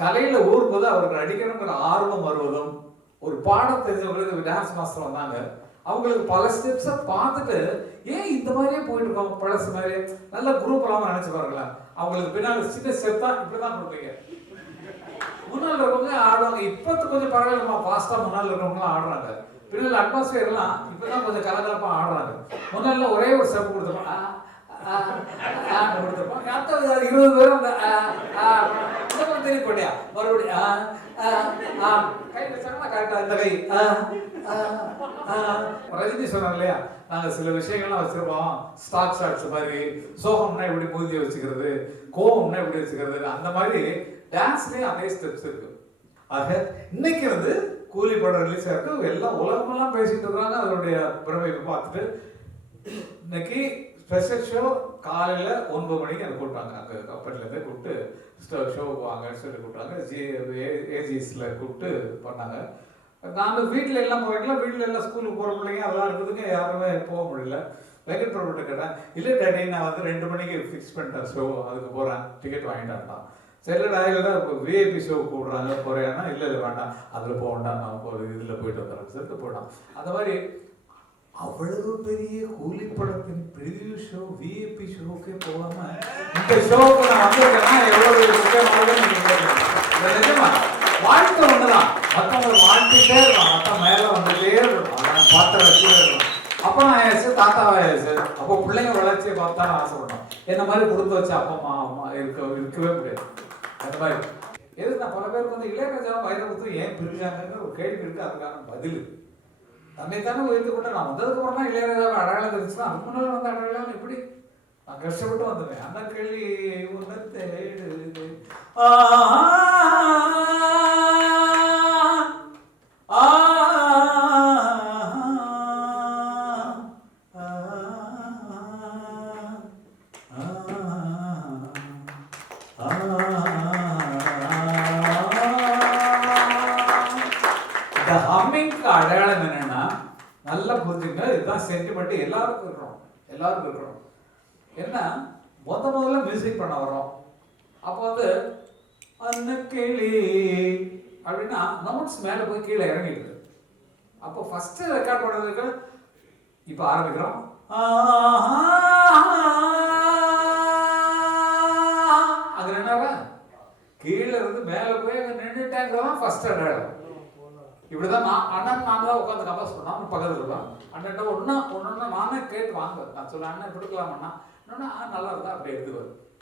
கலையில் ஊறும்போது அவருக்கு அடிக்கணுங்கிற ஆர்வம் வருவதும், ஒரு பாடம் தெரிஞ்சவங்களுக்கு டான்ஸ் மாஸ்டர் வந்தாங்க, அவங்களுக்கு பல ஸ்டெப்ஸை பார்த்துட்டு ஏன் இந்த மாதிரியே போயிட்டு இருக்கோம் பழசு மாதிரி நல்ல குரூப் எல்லாம் நினைச்சு பாருங்களேன். அவங்களுக்கு பின்னால் சின்ன ஸ்டெப் தான் இப்படிதான் கொடுப்பீங்க. முன்னால் இருக்கவங்க ஆடுவாங்க, இப்போது கொஞ்சம் பரவாயில்லமா ஃபாஸ்ட்டாக முன்னால் இருக்கிறவங்களாம் ஆடுறாங்க. பின்னால் அட்மாஸ்பியர்லாம் இப்போதான் கொஞ்சம் கலகலப்பாக ஆடுறாங்க. முன்னால ஒரே ஒரு ஸ்டெப் கொடுத்துருப்போம், கொடுத்துருப்போம். 20 பேரும் அந்த தெரிய போட்டியா மறுபடியும் கை வச்சாங்கன்னா கரெக்டாக இந்த கை. ரஜினி சொன்னாங்க இல்லையா, நாங்கள் சில விஷயங்கள்லாம் வச்சிருப்போம், ஸ்டாக் ஷாட்ஸ் மாதிரி. சோகம்னா எப்படி மூஞ்சி வச்சுக்கிறது, கோவம்னா எப்படி வச்சுக்கிறது, அந்த மாதிரி டான்ஸ்லேயும் அதே ஸ்டெப்ஸ் இருக்கு. ஆக இன்னைக்கு வந்து கூலி படம் ரிலீஸ் ஆயிருக்கு, எல்லாம் உலகமெல்லாம் பேசிட்டு இருக்காங்க. அதனுடைய பிறவை பார்த்துட்டு இன்னைக்கு ஸ்பெஷல் ஷோ காலையில் 9 மணிக்கு அதை கூப்பிட்டாங்க. அங்கே கப்பல்லேருந்து கூப்பிட்டு ஷோவுக்கு வாங்கன்னு சொல்லி கூப்பிட்டாங்க. ஏஜிஎஸில் கூப்பிட்டு பண்ணாங்க. நாங்கள் வீட்டில் எல்லாம் போயிடலாம், வீட்டில் எல்லாம் ஸ்கூலுக்கு போகிற பிள்ளைங்க அதெல்லாம் இருக்குதுங்க, யாருமே போக முடியல. வெங்கட் பிரபுட்ட கேட்டேன், இல்லை டேடி நான் வந்து 2 மணிக்கு ஃபிக்ஸ் பண்ணிட்டேன் ஷோ, அதுக்கு போகிறேன், டிக்கெட் வாங்கிட்டான்டான். சரிடா, இல்லைடா இப்போ விஐபி ஷோ கூடுறாங்க போகிறேன்னா, இல்லை இல்லை வேண்டாம் அதில் போக வேண்டாம், நான் ஒரு இதில் போயிட்டு வந்துடுறேன் சொல்லிட்டு போயிட்டான். அந்த மாதிரி அவ்வளவு பெரிய கூலி படத்தின் ப்ரிவியூ ஷோ விஐபி ஷோக்கே போகாம இந்த ஷோவுக்கு நான் வந்திருக்கேன்னா எவ்வளவு நிஜமா வாழ்க்கை ஒண்ணுதான். மற்றவங்க வாழ்ந்துட்டே இருக்கலாம், மற்ற மேல வந்துட்டே இருக்கணும், அதான் பாத்திர வச்சுட்டே இருக்கணும். அப்பா ஆயாச்சு, தாத்தாவா ஆயாச்சு, அப்போ பிள்ளைங்க வளர்ச்சியை பார்த்தா ஆசைப்படணும். என்ன மாதிரி கொடுத்து வச்சு அப்பா அம்மா இருக்கவே முடியாது. அந்த மாதிரி எதுக்கு நான் பல பேருக்கு வந்து இளையராஜா வைரமுத்து ஏன் பிரிஞ்சாங்கன்னு ஒரு கேள்வி இருக்கு, அதுக்கான பதில் தன்னைத்தானே உயர்த்து கொண்டு நான் வந்ததுக்கு அப்புறம் தான் இளையராஜாவை அடையாளம் தெரிஞ்சுன்னா, அதுக்கு முன்னாடி வந்து அடையாளம் எப்படி நான் கஷ்டப்பட்டு வந்துடுவேன். அந்த கேள்வி ஒன்று தேடுது அடையாளம் என்னன்னா நல்லா புரிஞ்சுங்க. இதுதான் சென்டிமெண்ட், எல்லாருக்கும் இருக்கிறோம். என்ன முதல்ல மியூசிக் பண்ண வரோம், அப்போ வந்து அந்த கிளி அப்படின்னா நோட்ஸ் மேலே போய் கீழே இறங்கிடுது. அப்போ ஃபர்ஸ்ட் ரெக்கார்ட் பண்ணுறதுக்கு இப்போ ஆரம்பிக்கிறோம், அது என்னவா கீழே இருந்து மேலே போய் அங்கே நின்றுட்டாங்கிறதான் ஃபர்ஸ்ட் அடையாளம். இப்படிதான் நான் தான் உட்காந்து கம்போஸ் பண்ணோம், பக்கத்தில் இருக்கலாம். அண்ணன் ஒன்று நானே கேட்டு வாங்க, நான் சொல்ல அண்ணன் கொடுக்கலாமண்ணா, இன்னொன்னா நல்லா இருந்தா அப்படி எடுத்துக்குவார்.